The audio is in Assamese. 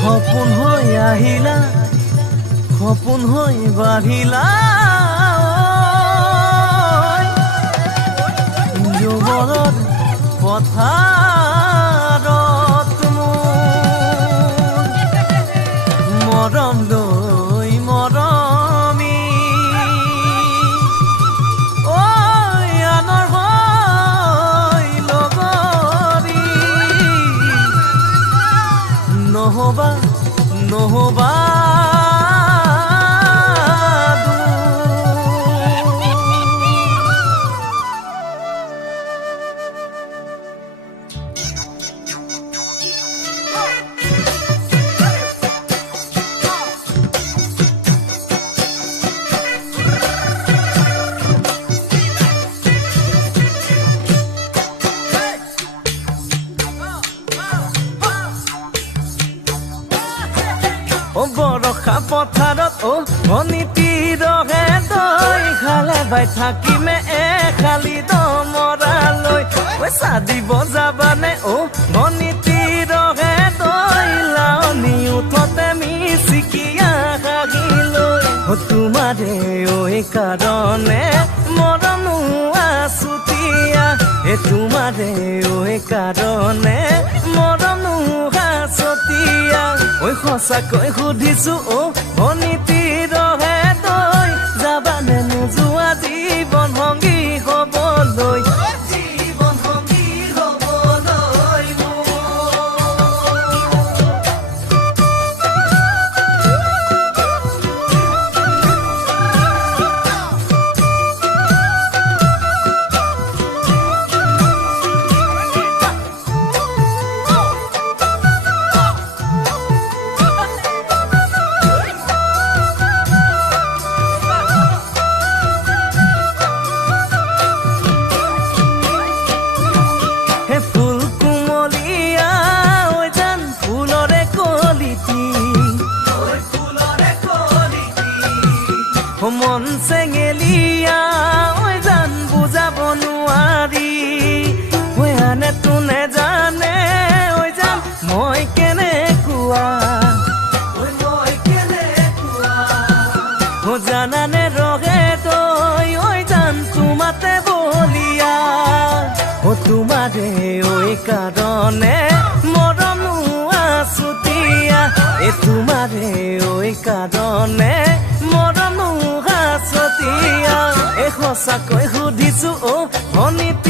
সপোন হৈ আহিলা সপোন হৈ বাঢ়িলা যুৱৰত পথাৰত মৰম লৈ মৰমি আনৰ হৈ লগৰী নহবা নহবা বৰষা পথাৰত অনিতিৰহে দৈ খালে বাই থাকিমে খালি দমৰালৈ পইচা দিব যাবানে অনিতিৰহে দৈ লাৱনি উঠতে মিচিকিয়া হাগিলৈ তোমাৰে কাৰণে মৰমো আছুতীয়া তোমাৰে কাৰণে মৰমো আছতীয়া সঁচাকৈ সুধিছো অনিতিৰহে দৈ যাবানে নোযোৱা জীৱন সংগী হ'বলৈ জীৱন সংগী হ'বলৈ মন চেঙেলিয়া জান বুজাব নোৱাৰি আনে তোনে জানে জান মই কেনেকুৱা জানানে ৰহে তই জান তোমাতে বলিয়া তোমাৰে কাৰণে মৰমো আছুতীয়া তোমাৰে কাৰণে মৰমো আছতীয়া সঁচাকৈ সুধিছো অনিতি